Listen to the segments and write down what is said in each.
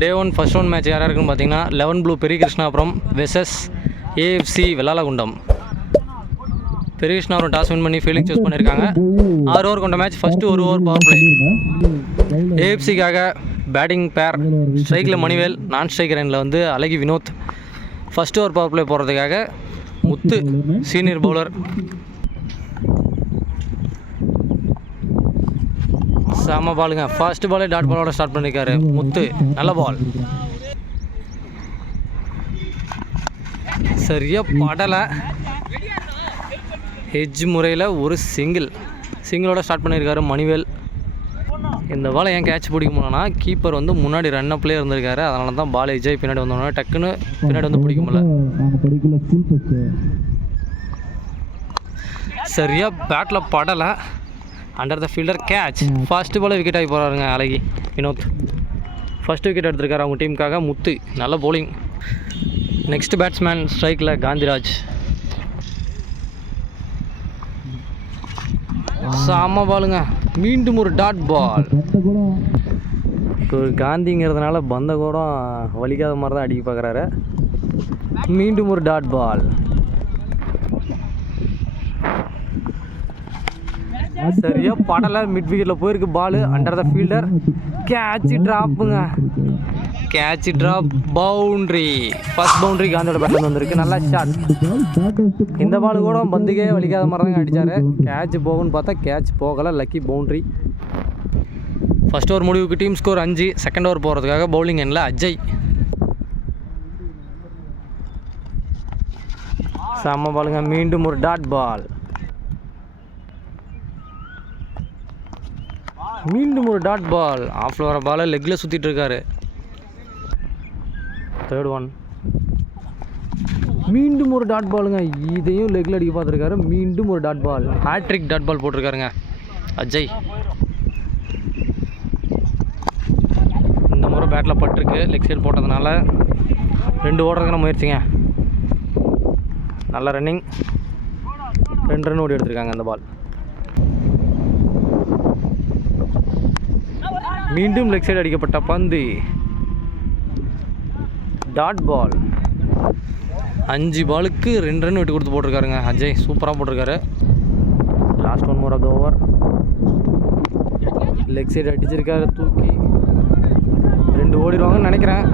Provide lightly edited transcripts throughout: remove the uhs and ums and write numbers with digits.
டே 1 first round match யாராக இருக்குன்னு பார்த்தீங்கன்னா 11 ப்ளூ பெரிய கிருஷ்ணாபுரம் வெர்சஸ் ஏஎஃப்சி வெள்ளாளகுண்டம். பெரிய கிருஷ்ணாபுரம் டாஸ் வின் பண்ணி ஃபீல்டிங் சூஸ் பண்ணியிருக்காங்க. 6 ஓவர் கொண்ட match. First 1 over power play. ஏஎஃப்சிக்காக பேட்டிங் பேர் ஸ்ட்ரைக்கில் மணிவேல், நான் ஸ்ட்ரைக்கர் எண்ணில் வந்து அழகி Vinoth. First over power play போடுறதுக்காக முத்து சீனியர் பவுலர். செம்ம பாலுங்க. ஃபர்ஸ்ட் பாலே டாட் பாலோட ஸ்டார்ட் பண்ணியிருக்காரு முத்து. நல்ல பால், சரியாக படலை. ஹெஜ் முறையில் ஒரு சிங்கிளோட ஸ்டார்ட் பண்ணியிருக்காரு மணிவேல். இந்த பாலை ஏன் கேட்ச் பிடிக்க முடியலன்னா கீப்பர் வந்து முன்னாடி ரன் அப்லேயே இருந்திருக்காரு. அதனால தான் பால் விஜய் பின்னாடி வந்தோடனே டக்குன்னு பின்னாடி வந்து பிடிக்க முடியல. சரியாக பேட்டில் படலை. Under the fielder catch. First ball wicket ஆகி போகிறாருங்க அழகி வினோத். ஃபர்ஸ்ட் விக்கெட் எடுத்திருக்காரு அவங்க டீமுக்காக முத்து. நல்ல போலிங். நெக்ஸ்ட் பேட்ஸ்மேன் ஸ்ட்ரைக்கில் காந்திராஜ். செம்ம பாலுங்க. மீண்டும் ஒரு டாட் பால். ஒரு காந்திங்கிறதுனால பந்த கூட வலிக்காத மாதிரி தான் அடிக்க பார்க்குறாரு. மீண்டும் ஒரு டாட் பால். சரியா படலை. மிட் விக்கெட்டில் போயிருக்கு ball. Under the fielder catch ட்ராப்புங்க. Catch drop boundary. First boundary காந்தியோட பேட்டில் வந்திருக்கு. நல்லா ஷாட். இந்த பால் கூட பந்துக்கே வலிக்காத மாதிரி தாங்க அடித்தார். கேட்ச் போகும்னு பார்த்தா கேட்ச் போகலை. Lucky boundary. ஃபர்ஸ்ட் ஓவர் முடிவுக்கு டீம் ஸ்கோர் 5. செகண்ட் ஓவர் போகிறதுக்காக பவுலிங் எண்ணில் அஜய். செம்ம பாலுங்க. மீண்டும் ஒரு டாட் பால். மீண்டும் ஒரு டாட் பால். ஆஃப்ல வர பாலை லெக்கில் சுற்றிட்டு இருக்காரு. Third one. மீண்டும் ஒரு டாட் பாலுங்க. இதையும் லெக்கில் அடிக்க பார்த்துருக்காரு. மீண்டும் ஒரு dot ball. Hattrick dot ball போட்டிருக்காருங்க அஜய். இந்த முறை பேட்டில் பட்டிருக்கு. லெக் சைடு போட்டதுனால 2 ஓடுறதுக்கான முயற்சிங்க. நல்ல ரன்னிங். 2 ரன் ஓடி எடுத்திருக்காங்க அந்த பால். மீண்டும் லெக் சைடு அடிக்கப்பட்ட பந்து. Dot ball. 5 பாலுக்கு 2 ரன் விட்டு கொடுத்து போட்டிருக்காருங்க அஜய். சூப்பராக போட்டிருக்காரு. Last 1 more of the over. Leg side அடிச்சிருக்காரு தூக்கி. 2 ஓடிடுவாங்கன்னு நினைக்கிறேன்.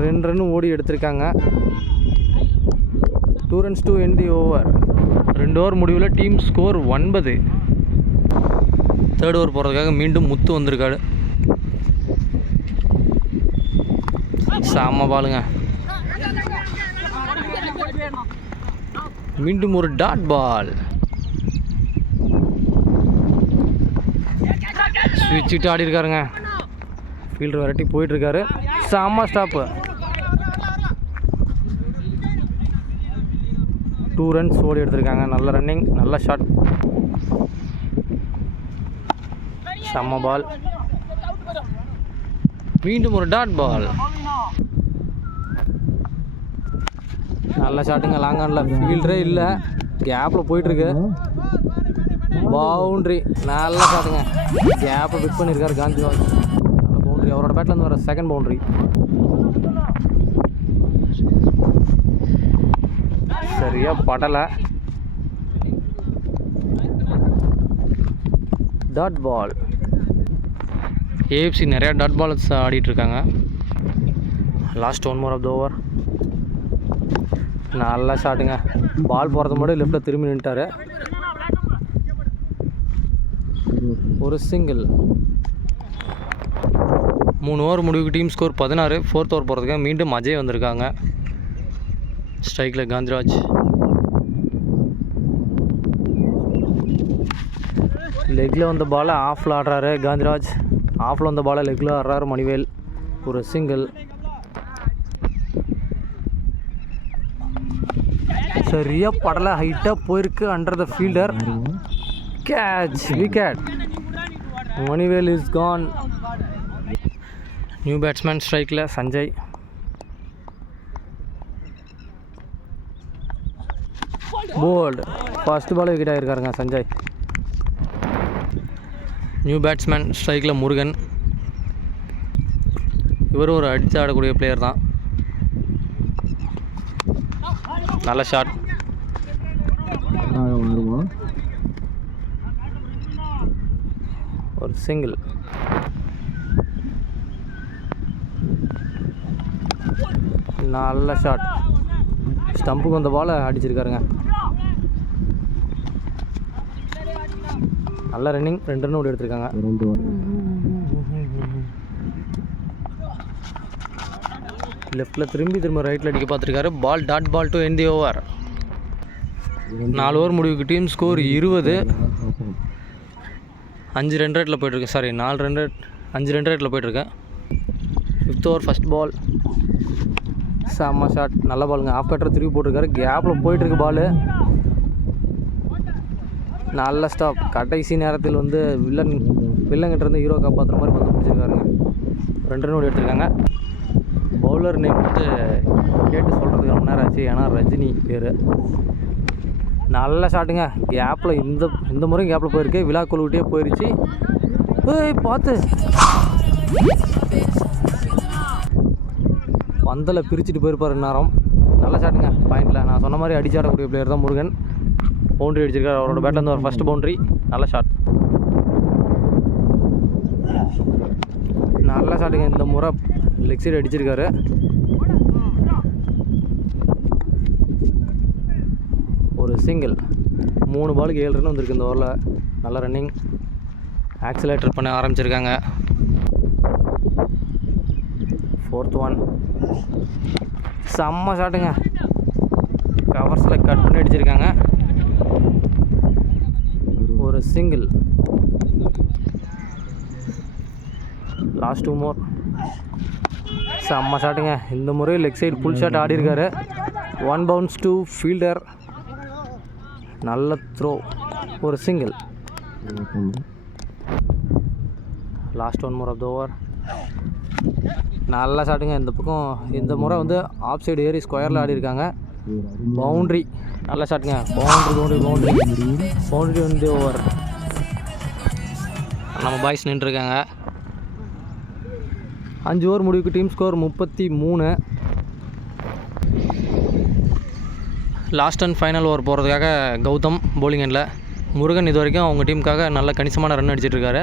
2 ரன் ஓடி எடுத்திருக்காங்க. 2 runs to end the over. 2 over முடிவில் டீம் ஸ்கோர் 9. தேர்ட் ஓவர் போகிறதுக்காக மீண்டும் முத்து வந்திருக்காரு. செம்ம பாலுங்க. மீண்டும் ஒரு டாட் பால். ஸ்விட்சிட்டு ஆடி இருக்காருங்க. ஃபீல்டர் விரட்டி போயிட்டுருக்காரு. செம்ம ஸ்டாப்பு. 2 runs ஓடி எடுத்திருக்காங்க. நல்ல ரன்னிங். நல்ல ஷாட். செம்ம பால். மீண்டும் ஒரு டாட் பால். நல்ல ஷாட்டுங்க. லாங் ஆனில் ஃபீல்டரே இல்லை. கேப்பில் போயிட்டுருக்கு. பவுண்ட்ரி. நல்ல ஷாட்டுங்க. கேப்பை பிக் பண்ணியிருக்காரு காந்திராஜ். நல்ல பவுண்ட்ரி. அவரோட பேட்லேருந்து வர செகண்ட் பவுண்ட்ரி. சரியாக படலை. Dot ball. ஏஎஃப்சி நிறையா டாட் பால்ஸ் ஆடிட்டுருக்காங்க. Last 1 more of the over. நல்லா ஷாட்டுங்க. பால் போகிறது மட்டும் லெஃப்ட்டில் திரும்பி நின்ட்டார். ஒரு சிங்கிள். 3 ஓவர் முடிவுக்கு டீம் ஸ்கோர் 16. ஃபோர்த் ஓவர் போகிறதுக்காக மீண்டும் அஜய் வந்திருக்காங்க. ஸ்ட்ரைக்கில் காந்திராஜ். லெக்கில் வந்த பாலை ஆஃபில் ஆடுறாரு காந்திராஜ். ஆஃபில் வந்த பாலை லெக்கில் ஆடுறாரு மணிவேல். ஒரு சிங்கிள். சரியாக படலை. ஹைட்டாக போயிருக்கு. Under the fielder catch. Wicket. Manivel is gone. New batsman ஸ்ட்ரைக்கில் Sanjay. Bowled. First ball wicket ஆகிருக்காருங்க சஞ்சய். நியூ பேட்ஸ்மேன் ஸ்ட்ரைக்கில் முருகன். இவரும் ஒரு அடித்து ஆடக்கூடிய பிளேயர் தான். நல்ல ஷாட். ஒரு சிங்கிள். நல்ல ஷாட். ஸ்டம்புக்கு வந்த பாலை அடிச்சிருக்காருங்க. நல்ல ரன்னிங். 2 ரன் ஓடி எடுத்திருக்காங்க. லெஃப்டில் திரும்ப ரைட்டில் அடிக்க பார்த்துருக்காரு. Ball dot ball to end the over. 4 over முடிவுக்கு டீம் ஸ்கோர் 20. 5 ரன் ரேட்டில் போய்ட்டுருக்கு. சாரி 4 ரன் ரேட் 5 ரன் ரேட்டில் போய்ட்டுருக்கேன். 5th ஓவர் ஃபஸ்ட் பால். செம்ம ஷாட். நல்ல பாலுங்க. ஆஃப் கட்டர் திருப்பி போட்டிருக்காரு. கேப்பில் போயிட்டுருக்கு பால். நல்ல ஸ்டாப். கடைசி நேரத்தில் வந்து வில்லங்கிட்ட இருந்து ஹீரோ காப்பாற்றுற மாதிரி வந்து பிடிச்சிருக்காருங்க. 2 ரன் ஓடி எடுத்திருக்காங்க. பவுலர் நேம் வந்து கேட்டு சொல்கிறதுக்கு ரொம்ப நேரம் ஆச்சு. ஏன்னா ரஜினி பேர். நல்ல ஷாட்டுங்க. கேப்பில் இந்த முறையும் கேப்பில் போயிருக்கு. விழாக்குழுவிட்டே போயிடுச்சு. பார்த்து பந்தலை பிரிச்சுட்டு போயிருப்பார் நேரம். நல்ல ஷாட்டுங்க. பாயிண்டில் நான் சொன்ன மாதிரி அடிச்சாடக்கூடிய பிளேயர் தான் முருகன். பவுண்ட்ரி அடிச்சிருக்காரு. அவரோட பேட்லேருந்து ஒரு ஃபஸ்ட்டு பவுண்ட்ரி. நல்ல ஷாட். நல்ல ஷாட்டுங்க. இந்த முறை லெக் சைடு அடிச்சிருக்காரு. ஒரு சிங்கிள். 3 பாலுக்கு 7 ரன் வந்திருக்கு இந்த ஓவரில். நல்ல ரன்னிங். ஆக்சிலேட்டர் பண்ண ஆரம்பிச்சிருக்காங்க. 4th one. செம்ம ஷாட்டுங்க. கவர்ஸில் கட் பண்ணி அடிச்சிருக்காங்க. ஒரு சிங்கிள். லாஸ்ட் 2 மோர். செம்ம ஷாட்டுங்க. இந்த முறை லெக் சைடு ஃபுல் ஷாட் ஆடி இருக்காரு. 1 பவுன்ஸ் டு ஃபீல்டர். நல்ல த்ரோ. ஒரு single. Last 1 more of the over. நல்ல ஷாட்டுங்க. இந்த பக்கம் இந்த முறை வந்து ஆஃப் சைடு ஏறி ஸ்கொயரில் ஆடி இருக்காங்க. பவுண்ட்ரி. நல்ல ஷாட்டுங்க. பவுண்ட்ரி வந்து ஓவர். நம்ம பாய்ஸ் நின்றுருக்காங்க. 5 ஓவர் முடிவுக்கு team score 33. Last and final over போகிறதுக்காக கௌதம் பவுலிங் எண்டில். முருகன் இது வரைக்கும் அவங்க டீமுக்காக நல்ல கணிசமான ரன் அடிச்சிட்ருக்காரு.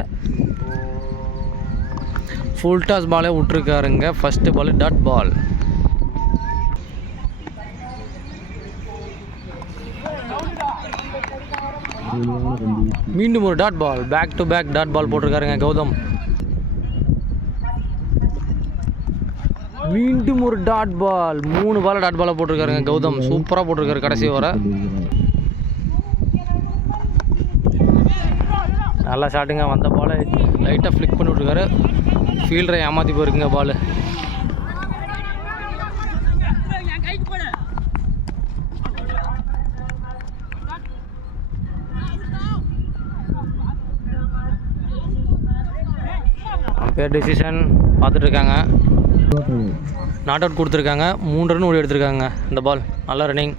ஃபுல் டாஸ் பாலே விட்ருக்காருங்க. ஃபஸ்ட்டு பால் டாட் பால். மீண்டும் ஒரு dot ball. Back to back dot ball போட்டிருக்காருங்க கௌதம். மீண்டும் ஒரு டாட் பால். 3 பால் டாட் பாலை போட்டிருக்காருங்க கௌதம். சூப்பராக போட்டிருக்காரு கடைசி ஓவரை. நல்லா ஷாட்டுங்க. வந்த பாலை லைட்டாக ஃப்ளிக் பண்ணி விட்ருக்காரு. ஃபீல்டரை ஏமாற்றி போயிருக்குங்க பால். பேர் டெசிஷன் பார்த்துட்ருக்காங்க. நாட் அவுட் கொடுத்துருக்காங்க. 3 ரன் ஓடி எடுத்திருக்காங்க இந்த பால். நல்ல running.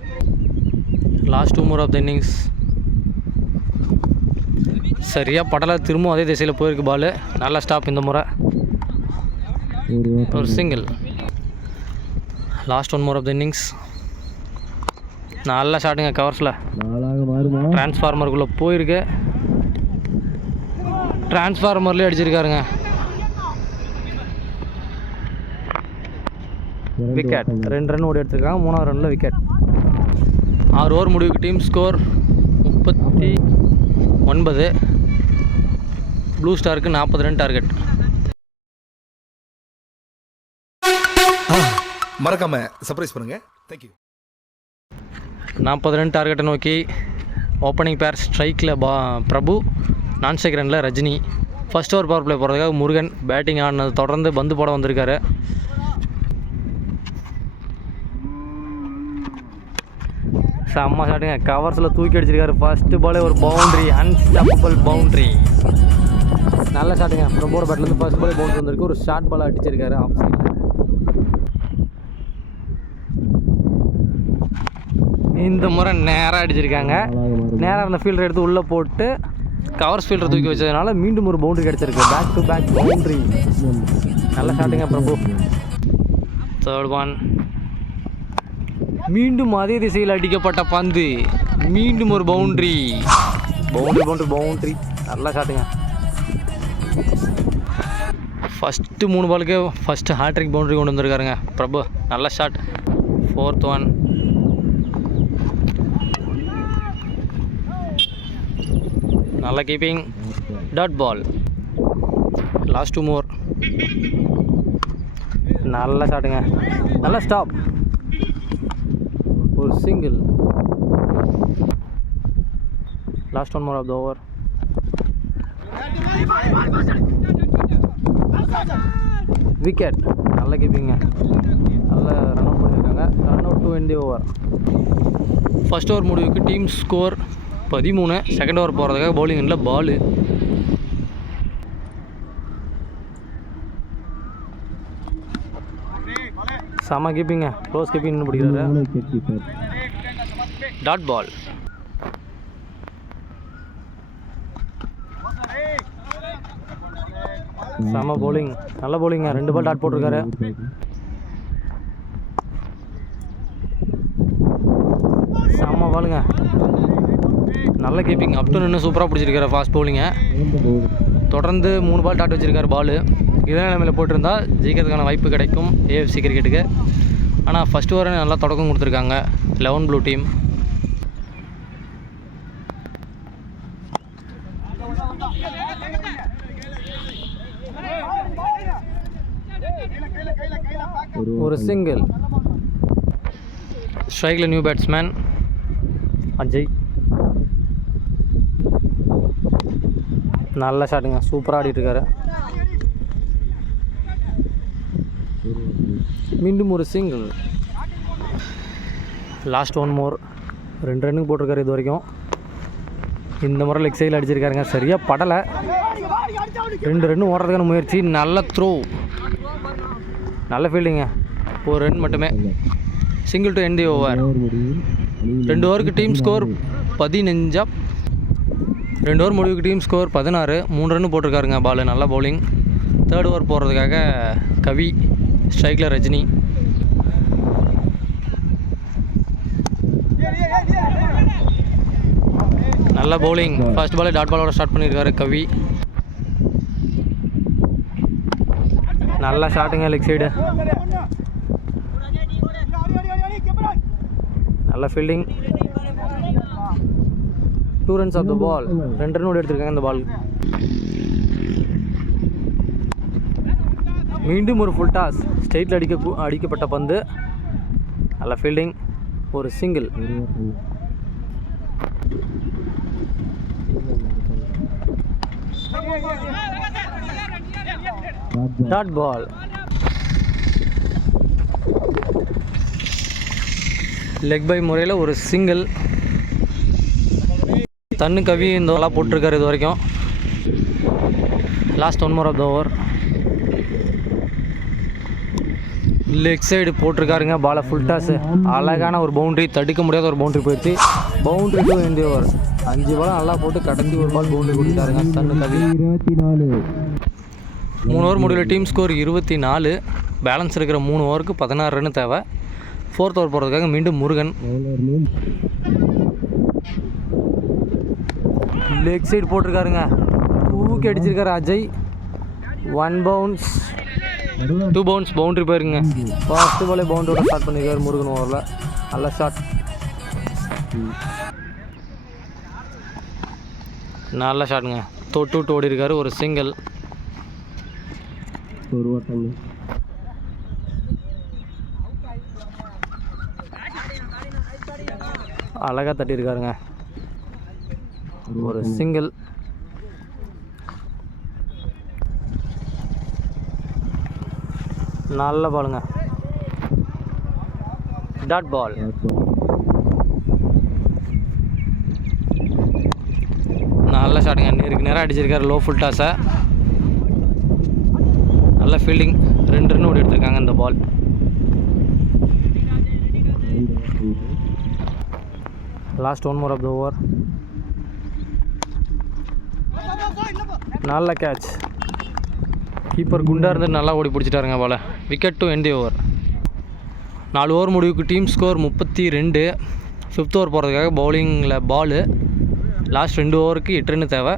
Last 2 more of the innings. சரியாக படலை. திரும்பவும் அதே திசையில் போயிருக்கு பால். நல்ல ஸ்டாப் இந்த முறை. ஒரு single. Last 1 more of the innings. நல்ல ஷாட்டுங்க. கவர்ஸில் டிரான்ஸ்ஃபார்மருக்குள்ளே போயிருக்கு. டிரான்ஸ்ஃபார்மர்லேயே அடிச்சிருக்காருங்க. விக்கெட். 2 ரன் ஓடி எடுத்துருக்காங்க. 3ஆவது ரனில் விக்கெட். 6 ஓவர் முடிவுக்கு டீம் ஸ்கோர் 39. ப்ளூ ஸ்டாருக்கு 40 ரன் டார்கெட். மறக்காம சர்ப்ரைஸ் பண்ணுங்க. தேங்க்யூ. 40 ரன் டார்கெட்டை நோக்கி ஓப்பனிங் பேர் ஸ்ட்ரைக்கில் பிரபு, நான் ஸ்ட்ரைக் ரனில் Rajini. First over power play போகிறதுக்காக முருகன் பேட்டிங் ஆடினது தொடர்ந்து பந்து போட வந்திருக்காரு. செம்ம ஷாட்டுங்க. கவர்ஸில் தூக்கி அடிச்சிருக்காரு. ஃபஸ்ட்டு பாலே ஒரு பவுண்ட்ரி. Unstoppable boundary. நல்ல ஷாட்டுங்க. பிரபோட பேட்லேருந்து ஃபர்ஸ்ட் பாலே பவுண்ட்ரி வந்திருக்கு. ஒரு ஷார்ட் பால் அடிச்சிருக்காரு ஆஃப் சைடில். இந்த முறை நேராக அடிச்சிருக்காங்க. நேராக அந்த ஃபீல்டர் எடுத்து உள்ளே போட்டு கவர்ஸ் ஃபீல்டர் தூக்கி வச்சதுனால மீண்டும் ஒரு பவுண்ட்ரி கிடச்சிருக்கு. Back to back boundary. நல்ல ஷாட்டுங்க பிரபு. Third one. மீண்டும் அதே திசையில் அடிக்கப்பட்ட பந்து, மீண்டும் ஒரு பவுண்ட்ரி. பவுண்ட்ரி நல்லா ஷாட்டுங்க. ஃபஸ்ட்டு 3 பாலுக்கு ஃபஸ்ட்டு ஹேட்ரிக் பவுண்ட்ரி கொண்டு வந்திருக்காருங்க பிரபு. நல்ல ஷாட். Fourth one. நல்ல keeping. Dot ball. Last 2 more. நல்ல ஷாட்டுங்க. நல்ல ஸ்டாப். ஒரு single. Last 1 more of the over. Wicket. நல்ல கீப்பிங்க. நல்ல ரன் அவுட் பண்ணியிருக்காங்க. Run out to end the over. First over முடிவுக்கு டீம் ஸ்கோர் 13. செகண்ட் ஓவர் போகிறதுக்காக பவுலிங் எண்டில் பாலு. செம கீப்பிங்க. க்ளோஸ் கீப்பிங் பிடிக்கிறாரு. Dot ball. செம பவுலிங். நல்ல பவுலிங்க. 2 பால் டாட் போட்டிருக்காரு. செம பாலுங்க. நல்ல கீப்பிங். அப் டு நின்று சூப்பராக பிடிச்சிருக்காரு ஃபாஸ்ட் பவுலிங்கை. தொடர்ந்து 3 பால் டாட் வச்சுருக்காரு பாலு. இதே நிலைமையில் போட்டிருந்தா ஜெயிக்கிறதுக்கான வாய்ப்பு கிடைக்கும் ஏஎஃப்சி கிரிக்கெட்டுக்கு. ஆனால் ஃபஸ்ட் ஓவரை நல்லா தொடக்கம் கொடுத்துருக்காங்க 11 ப்ளூ டீம். ஒரு சிங்கிள். ஸ்ட்ரைக்கில் நியூ பேட்ஸ்மேன் அஜய். நல்ல ஷாட்டுங்க. சூப்பராக ஆடிட்டுருக்காரு. மீண்டும் ஒரு சிங்கிள். லாஸ்ட் 1 மோர். 2 ரன்னுக்கு போட்டிருக்காரு இது வரைக்கும். இந்த முறை லெக் சைடில் அடிச்சிருக்காருங்க. சரியாக படலை. 2 ரன்னு ஓடுறதுக்கான முயற்சி. நல்ல த்ரோ. நல்ல ஃபீல்டிங்க. 1 ரன் மட்டுமே. Single to end the over. 2 ஓவருக்கு டீம் ஸ்கோர் 15. 2 ஓவர் முடிவுக்கு டீம் ஸ்கோர் 16. 3 ரன்னு போட்டிருக்காருங்க பாலு. நல்ல பவுலிங். தேர்ட் ஓவர் போகிறதுக்காக கவி. ஸ்ட்ரைக்கில் ரஜினி. நல்ல பவுலிங். ஃபர்ஸ்ட் பாலே டாட் பாலோட ஸ்டார்ட் பண்ணியிருக்காரு கவி. நல்ல ஷாட்டுங்க லெக் சைடு. நல்ல fielding. 2 runs of the ball. 2 run எடுத்திருக்காங்க இந்த பால். மீண்டும் ஒரு ஃபுல் டாஸ். ஸ்ட்ரெயிட்டில் அடிக்கப்பட்ட பந்து. நல்ல ஃபீல்டிங். ஒரு single. Dot ball. Leg bye முறையில் ஒரு சிங்கிள். தன்னு கவி இந்த ஓவரெலாம் போட்டிருக்காரு இது வரைக்கும். Last 1 more of the over. Leg side போட்டிருக்காருங்க பாலை. Full toss. அழகான ஒரு பவுண்ட்ரி. தடுக்க முடியாத ஒரு பவுண்ட்ரி போயிடுச்சு. Boundary to end over. 5 ball நல்லா போட்டு கடைசி ஒரு பால் பவுண்ட்ரி கொடுத்தாருங்க தன்னு கவி. 3 ஓவர் முடிவில் டீம் ஸ்கோர் 24. பேலன்ஸ் இருக்கிற 3 ஓவருக்கு 16 ரன்னு தேவை. 4th ஓவர் போகிறதுக்காக மீண்டும் முருகன். Leg side போட்டிருக்காருங்க. தூக்கி அடிச்சிருக்காரு அஜய். 1 பவுன்ஸ் 2 பவுன்ஸ் பவுண்ட்ரி போயிருங்க. ஃபர்ஸ்ட் பாலே பவுண்டரியோட ஸ்டார்ட் பண்ணியிருக்காரு முருகன் ஓவரில். நல்ல ஷாட். நல்ல ஷாட்டுங்க. தொட்டு விட்டு ஓடி இருக்காரு. ஒரு சிங்கிள். அழகாக தட்டியிருக்காருங்க. ஒரு சிங்கிள். நல்ல பாலுங்க. Dot ball. நல்ல ஷாட்டுங்க. நேருக்கு நேராக அடிச்சிருக்காரு லோ ஃபுல் டாஸை. நல்ல ஃபீல்டிங். 2 ரன் ஓடி எடுத்திருக்காங்க இந்த ball. Last 1 more of the over. நல்ல கேட்ச். கீப்பர் குண்டாக இருந்து நல்லா ஓடி பிடிச்சிட்டாருங்க ball. Wicket to end the over. 4 over முடிவுக்கு டீம் ஸ்கோர் 32. 5th ஓவர் போகிறதுக்காக பவுலிங்கில் பாலு. லாஸ்ட் 2 ஓவருக்கு 8 ரன் தேவை.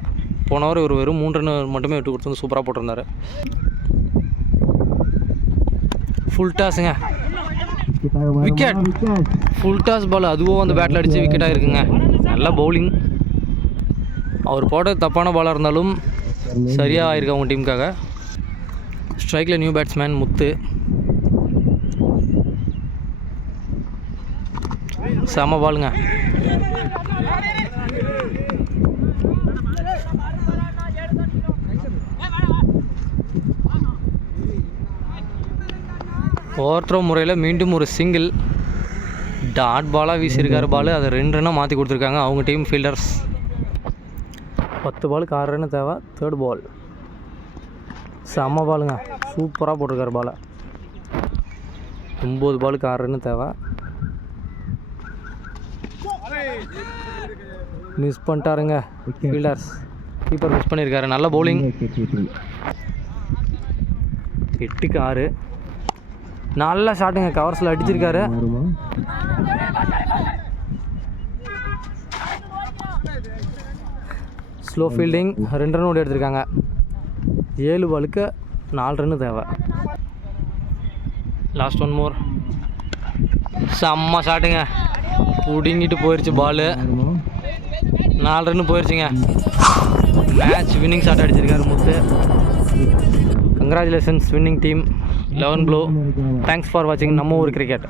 போன ஓவர் ஒரு வெறும் 3 ரன் மட்டுமே விட்டு கொடுத்து சூப்பராக போட்டிருந்தார். ஃபுல் டாஸுங்க, விக்கெட். ஃபுல் டாஸ் பால் அதுவும் அந்த பேட்டில் அடித்து விக்கெட் ஆகிருக்குங்க. நல்ல பவுலிங். அவர் போட்ட தப்பான பாலாக இருந்தாலும் சரியாக ஆயிருக்கு அவங்க டீமுக்காக. ஸ்ட்ரைக்கில் நியூ பேட்ஸ்மேன் முத்து. செம பாலுங்க. ஓவர்த்ரோ முறையில் மீண்டும் ஒரு சிங்கிள். டாட் பாலாக வீசியிருக்காரு பால். அதை 2 ரன்னாக மாற்றி கொடுத்துருக்காங்க அவங்க டீம் ஃபீல்டர்ஸ். 10 பாலுக்கு 6 ரன் தேவை. 3rd பால். செம்ம பாலுங்க, சூப்பராக போட்டிருக்காரு பாலை. 9 பாலுக்கு 6 ரன் தேவை. மிஸ் பண்ணிட்டாருங்க ஃபீல்டர்ஸ். கீப்பர் மிஸ் பண்ணியிருக்காரு. நல்ல பவுலிங். 8க்கு 6. நல்ல ஷாட்டுங்க, கவர்ஸில் அடிச்சிருக்காரு. Slow fielding. 2 ரன் ஓடி எடுத்திருக்காங்க. 7 பாலுக்கு 4 ரன் தேவை. Last 1 more. செம்ம ஷாட்டுங்க, பிடிங்கிட்டு போயிடுச்சு பாலு. 4 ரன் போயிடுச்சுங்க. மேட்ச் வின்னிங் ஷாட் அடிச்சிருக்காரு Muthu. Congratulations winning team 11 blue. Thanks for வாட்சிங் நம்ம ஊர் கிரிக்கெட்.